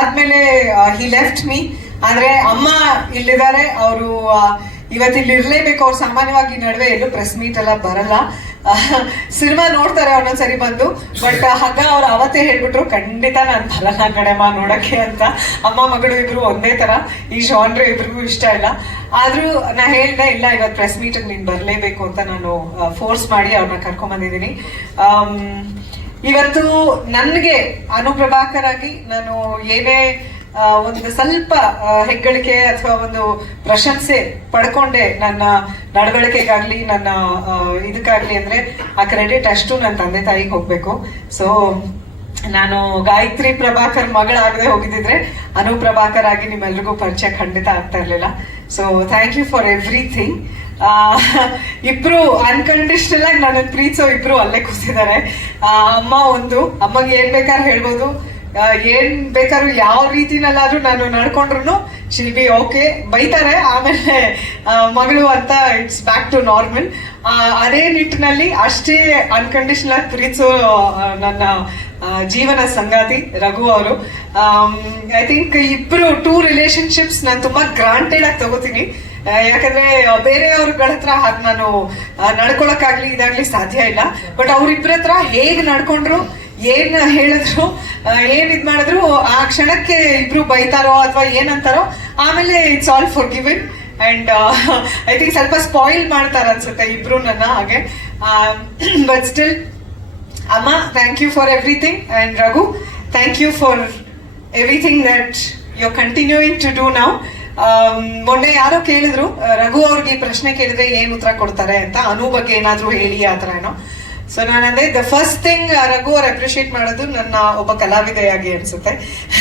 ಆದ್ಮೇಲೆ he left me ಆದ್ರೆ ಅಮ್ಮ ಇಲ್ಲಿದ್ದಾರೆ, ಅವರು ಇವತ್ತು ಇಲ್ಲಿ ಇರ್ಲೇಬೇಕು. ಅವ್ರು ಸಾಮಾನ್ಯವಾಗಿ ನಡುವೆ ಎಲ್ಲೂ ಪ್ರೆಸ್ ಮೀಟ್ ಎಲ್ಲ ಬರಲ್ಲ. ಸಿನಿಮಾ ನೋಡ್ತಾರೆ ಒಂದೊಂದ್ಸರಿ ಬಂದು. ಬಟ್ ಹಗ್ಗ ಅವ್ರು ಅವತ್ತೇ ಹೇಳ್ಬಿಟ್ರು, ಖಂಡಿತ ನಾನು ಬರಲ್ಲ ಕಡೆಮ್ಮ ನೋಡಕ್ಕೆ ಅಂತ. ಅಮ್ಮ, ಮಗಳು ಇಬ್ರು ಒಂದೇ ತರ. ಈ ಶಾನ್ರು ಇಬ್ರಿಗೂ ಇಷ್ಟ ಇಲ್ಲ. ಆದ್ರೂ ನಾ ಹೇಳ್ದೆ, ಇಲ್ಲ, ಇವತ್ತು ಪ್ರೆಸ್ ಮೀಟ್ ನೀನ್ ಬರ್ಲೇಬೇಕು ಅಂತ ನಾನು ಫೋರ್ಸ್ ಮಾಡಿ ಅವ್ರನ್ನ ಕರ್ಕೊಂಡ್ ಬಂದಿದ್ದೀನಿ ಇವತ್ತು ನನಗೆ ಅನುಪ್ರಭಾಕರ್ ಆಗಿ ನಾನು ಏನೇ ಒಂದು ಸ್ವಲ್ಪ ಹೆಗ್ಗಳಿಕೆ ಅಥವಾ ಒಂದು ಪ್ರಶಂಸೆ ಪಡ್ಕೊಂಡೆ ನನ್ನ ನಡವಳಿಕೆಗಾಗ್ಲಿ, ನನ್ನ ಇದಕ್ಕಾಗ್ಲಿ ಅಂದ್ರೆ ಆ ಕ್ರೆಡಿಟ್ ಅಷ್ಟು ನನ್ನ ತಂದೆ ತಾಯಿಗೆ ಹೋಗ್ಬೇಕು. ಸೊ ನಾನು ಗಾಯತ್ರಿ ಪ್ರಭಾಕರ್ ಮಗಳಾಗದೆ ಹೋಗಿದ್ದಿದ್ರೆ ಅನು ಪ್ರಭಾಕರ್ ಆಗಿ ನಿಮ್ಮೆಲ್ರಿಗೂ ಪರಿಚಯ ಖಂಡಿತ ಆಗ್ತಾ ಇರಲಿಲ್ಲ. So thank you for everything ಇಬ್ರು ಅನ್ಕಂಡೀಷನಲ್ ಆಗಿ ನನ್ನ ಪ್ರೀತಿಸೋ ಇಬ್ರು ಅಲ್ಲೇ ಕೂತಿದ್ದಾರೆ. ಅಮ್ಮ ಒಂದು, ಅಮ್ಮಗೆ ಏನ್ ಬೇಕಾದ್ರೂ ಹೇಳ್ಬೋದು. ಏನ್ ಬೇಕಾದ್ರೂ ಯಾವ ರೀತಿನಲ್ಲಾದ್ರೂ ನಾನು ನಡ್ಕೊಂಡ್ರು ಶಿಲ್ ಬಿ ಓಕೆ ಬೈತಾರೆ, ಆಮೇಲೆ ಮಗಳು ಅಂತ ಇಟ್ಸ್ ಬ್ಯಾಕ್ ಟು ನಾರ್ಮಲ್ ಅದೇ ನಿಟ್ಟಿನಲ್ಲಿ ಅಷ್ಟೇ ಅನ್ಕಂಡೀಷನಲ್ ಆಗಿ ಪ್ರೀತಿಸೋ ನನ್ನ ಜೀವನ ಸಂಗಾತಿ ರಘು ಅವರು. ಐ ಥಿಂಕ್ ಇಬ್ರು ಟೂ ರಿಲೇಶನ್ಶಿಪ್ಸ್ ನಾನು ತುಂಬಾ ಗ್ರಾಂಟೆಡ್ ಆಗಿ ತಗೋತೀನಿ. ಯಾಕಂದ್ರೆ ಬೇರೆಯವ್ರಗಳ ಹತ್ರ ಹಾಗೆ ನಾನು ನಡ್ಕೊಳಕ್ಕಾಗ್ಲಿ ಇದಾಗ್ಲಿ ಸಾಧ್ಯ ಇಲ್ಲ. ಬಟ್ ಅವ್ರಿಬ್ರ ಹತ್ರ ಹೇಗ್ ನಡ್ಕೊಂಡ್ರು, ಏನ್ ಹೇಳಿದ್ರು ಏನ್ ಇದ್ ಮಾಡಿದ್ರು, ಆ ಕ್ಷಣಕ್ಕೆ ಇಬ್ರು ಬೈತಾರೋ ಅಥವಾ ಏನಂತಾರೋ, ಆಮೇಲೆ it's all for giving and I think ಸ್ವಲ್ಪ ಸ್ಪಾಯಿಲ್ ಮಾಡ್ತಾರ ಅನ್ಸುತ್ತೆ ಇಬ್ರು ನನ್ನ ಹಾಗೆ. ಬಟ್ ಸ್ಟಿಲ್ ಅಮ್ಮ thank you for everything and Raghu thank you for everything that you continuing to do ನಾವು ಮೊನ್ನೆ ಯಾರೋ ಕೇಳಿದ್ರು ರಘು ಅವ್ರಿಗೆ ಪ್ರಶ್ನೆ ಕೇಳಿದ್ರೆ ಏನು ಉತ್ತರ ಕೊಡ್ತಾರೆ ಅಂತ? ಅನು ಬಗ್ಗೆ ಏನಾದರೂ ಹೇಳಿ ಆ ಥರ ಏನೋ. ಸೊ ನಾನಂದ್ರೆ ದ ಫಸ್ಟ್ ಥಿಂಗ್ ರಘು ಅವ್ರು ಅಪ್ರಿಷಿಯೇಟ್ ಮಾಡೋದು ನನ್ನ ಒಬ್ಬ ಕಲಾವಿದೆಯಾಗಿ ಅನ್ಸುತ್ತೆ.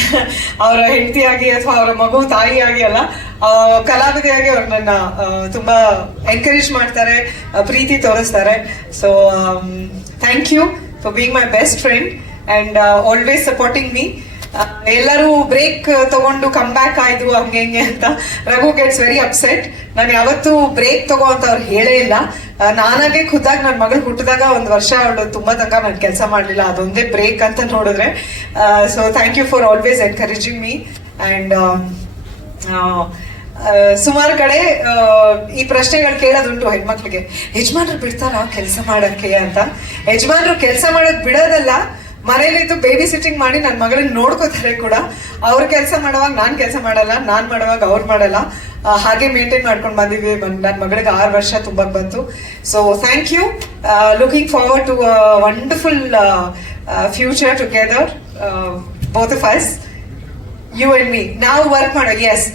ಅವರ ಹೆಂಡತಿಯಾಗಿ ಅಥವಾ ಅವರ ಮಗು ತಾಯಿಯಾಗಿ ಅಲ್ಲ ಕಲಾವಿದೆಯಾಗಿ ಅವ್ರು ನನ್ನ ತುಂಬಾ ಎನ್ಕರೇಜ್ ಮಾಡ್ತಾರೆ ಪ್ರೀತಿ ತೋರಿಸ್ತಾರೆ. So thank you for being my best friend and always supporting me ಎಲ್ಲರೂ ಬ್ರೇಕ್ ತಗೊಂಡು ಕಮ್ ಬ್ಯಾಕ್ ಆಯ್ತು ಹಂಗೆ ಹಿಂಗೆ ಅಂತ. ರಘು ಗೆಟ್ಸ್ ವೆರಿ ಅಪ್ಸೆಟ್ ನಾನು ಯಾವತ್ತೂ ಬ್ರೇಕ್ ತಗೋ ಅಂತ ಅವ್ರು ಹೇಳೇ ಇಲ್ಲ. ನಾನಾಗೆ ಖುದ್ದಾಗಿ ನನ್ನ ಮಗಳು ಹುಟ್ಟಿದಾಗ ಒಂದು ವರ್ಷ ಅವಳು ತುಂಬಾ ತನಕ ನಾನು ಕೆಲಸ ಮಾಡಲಿಲ್ಲ. ಅದೊಂದೇ ಬ್ರೇಕ್ ಅಂತ ನೋಡಿದ್ರೆ. So thank you for always encouraging me and ಸುಮಾರು ಕಡೆ ಈ ಪ್ರಶ್ನೆಗಳು ಕೇಳೋದುಂಟು ಹೆಣ್ಮಕ್ಳಿಗೆ. ಯಜಮಾನ್ರು ಬಿಡ್ತಾರ ಕೆಲಸ ಮಾಡಕ್ಕೆ ಅಂತ? ಯಜಮಾನ್ರು ಕೆಲಸ ಮಾಡೋದ್ ಬಿಡೋದಲ್ಲ, ಮನೇಲಿದ್ದು ಬೇಬಿ ಸಿಟ್ಟಿಂಗ್ ಮಾಡಿ ನನ್ನ ಮಗಳನ್ನ ನೋಡ್ಕೋತಾರೆ ಕೂಡ. ಅವ್ರ ಕೆಲಸ ಮಾಡುವಾಗ ನಾನು ಕೆಲಸ ಮಾಡಲ್ಲ, ನಾನು ಮಾಡುವಾಗ ಅವ್ರು ಮಾಡಲ್ಲ. ಹಾಗೆ ಮೇಂಟೈನ್ ಮಾಡ್ಕೊಂಡು ಬಂದಿದ್ವಿ. ನನ್ನ ಮಗಳಿಗೆ ಆರು ವರ್ಷ ತುಂಬ ಬಂತು. So thank you looking forward to wonderful future together both of us you and me ನಾವು ವರ್ಕ್ ಮಾಡೋ ಎಸ್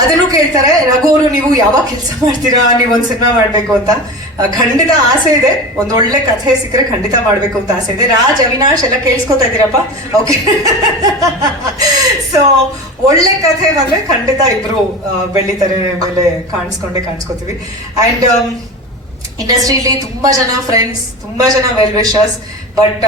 ಅದನ್ನು ಕೇಳ್ತಾರೆ ರಘು ಅವರು ನೀವು ಯಾವಾಗ ಕೆಲಸ ಮಾಡ್ತೀರಾ? ನೀವು ಒಂದು ಸಿನಿಮಾ ಮಾಡ್ಬೇಕು ಅಂತ. ಖಂಡಿತ ಆಸೆ ಇದೆ. ಒಂದು ಒಳ್ಳೆ ಕಥೆ ಸಿಕ್ಕರೆ ಖಂಡಿತ ಮಾಡ್ಬೇಕು ಅಂತ ಆಸೆ ಇದೆ. ರಾಜ್, ಅವಿನಾಶ್ ಎಲ್ಲ ಕೇಳಿಸ್ಕೊತಾ ಇದ್ದೀರಪ್ಪ? ಓಕೆ ಸೊ ಒಳ್ಳೆ ಕಥೆ ಬಂದ್ರೆ ಖಂಡಿತ ಇಬ್ರು ಬೆಳ್ಳಿತಾರೆ ಮೇಲೆ ಕಾಣಿಸ್ಕೊಂಡೆ ಕಾಣಿಸ್ಕೊತೀವಿ. ಅಂಡ್ ಇಂಡಸ್ಟ್ರಿಲಿ ತುಂಬಾ ಜನ ಫ್ರೆಂಡ್ಸ್ ತುಂಬಾ ಜನ ವೆಲ್ ವಿಶರ್ಸ್ ಬಟ್